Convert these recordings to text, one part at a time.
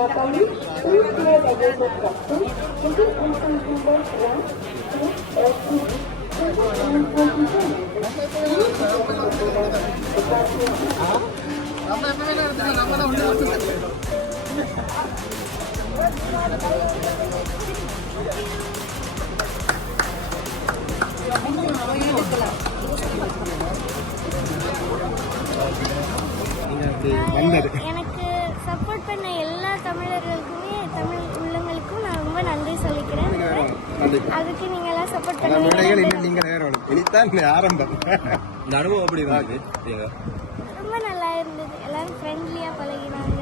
எனக்கு சப்போர்ட் பண்ண எல்லா தமிழர்களுக்குமே தமிழ் உள்ளங்களுக்கும் நான் ரொம்ப நன்றி சொல்லிக்கிறேன். அதுக்கு நீங்க எல்லாம் சப்போர்ட் நேரம் இனித்தான் ஆரம்பம். இந்த அனுபவம் இருந்தது? ரொம்ப நல்லா இருந்தது. எல்லாரும் ஃப்ரெண்ட்லியாக பழகினாங்க.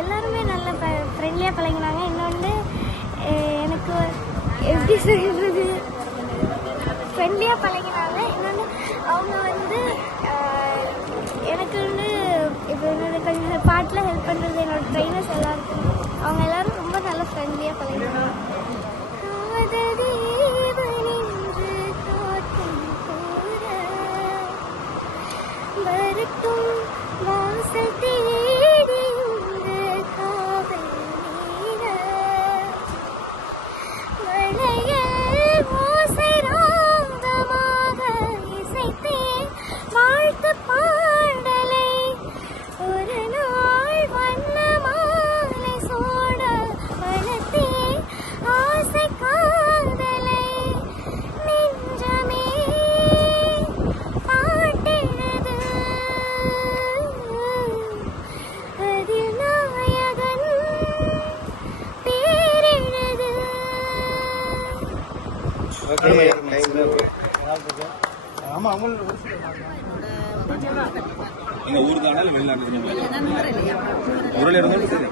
எல்லாருமே நல்லா ஃப்ரெண்ட்லியாக பழகினாங்க. இன்னொன்று எனக்கு எப்படி சொல்கிறது ஃப்ரெண்ட்லியாக பழகினாங்க இன்னொன்று அவங்க வந்து ஆஹ் எனக்கு வந்து இப்போ என்னோட கொஞ்சம் பாட்டில் ஹெல்ப் பண்ணுறது என்னோட ட்ரைனர்ஸ் எல்லாருக்கும் அவங்க எல்லாரும் ரொம்ப நல்லா ஃப்ரெண்ட்லியாக பழகினாங்க காதலி வரின்று காற்றும் கூற வரட்டும் வாசல் ஆமா அவங்க எங்க ஊர் தானே இல்லை வெளிநாட்டு ஊரில் இருந்தாலும் சரி.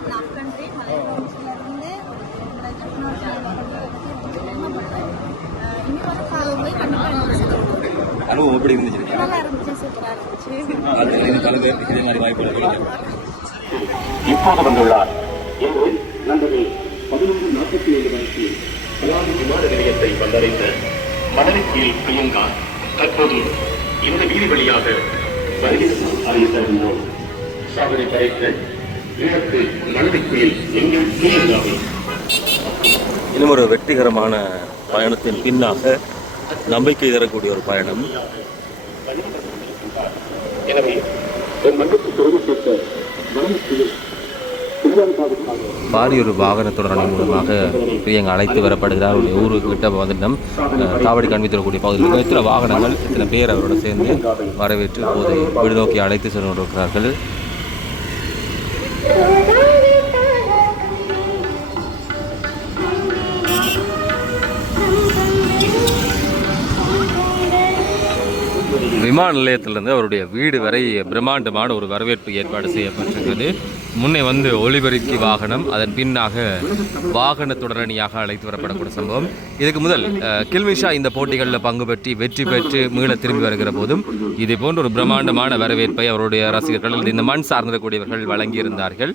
அனுபவம் எப்படி இருந்துச்சு? இருந்துச்சு இருந்துச்சு. அது இது கலந்து இதே மாதிரி வாய்ப்புகள் இப்போது வந்துள்ளார் இன்று நண்பர்கள் பதினொன்று நாற்பத்தி ஏழு மணிக்கு கலாம் விமான நிலையத்தை வந்தடைந்த மணலிக்கீழ் பிரியங்கா தற்போது இந்த வீதி வழியாக அறிவித்தோம் சாதனை படைத்த ஈழத்து மணலிக்குயில் எங்கள் பிரியங்காவை. இன்னும் ஒரு வெற்றிகரமான பயணத்தின் பின்னாக நம்பிக்கை தரக்கூடிய ஒரு பயணம். எனவே என் மண்ணுக்கு பெருமை சேர்த்த மணலிக்குயில் பிரியங்காவுக்காக பாரி ஒரு வாகனத்துடன் மூலமாக பிரியங்க அழைத்து வரப்படுகிறார். அவருடைய ஊருக்கு கிட்ட வந்துட்டோம் தாவடி காவடி பகுதியில் எத்தனை வாகனங்கள் எத்தனை பேர் அவரோட சேர்ந்து வரவேற்று போதை வீடு நோக்கி அழைத்து சென்று கொண்டிருக்கிறார்கள்? விமான நிலையத்திலிருந்து அவருடைய வீடு வரை பிரம்மாண்டமான ஒரு வரவேற்பு ஏற்பாடு செய்யப்பட்டிருக்கிறது. முன்னே வந்து ஒளிபெருக்கி வாகனம் அதன் பின்னாக வாகனத்துடனடியாக அழைத்து வரப்படக்கூடிய சம்பவம். இதுக்கு முதல் கில்மிஷா இந்த போட்டிகளில் பங்கு பெற்றி வெற்றி பெற்று மீள திரும்பி வருகிற போதும் இதே போன்ற ஒரு பிரம்மாண்டமான வரவேற்பை அவருடைய ரசிகர்கள் இந்த மண் சார்ந்திருக்கக்கூடியவர்கள் வழங்கியிருந்தார்கள்.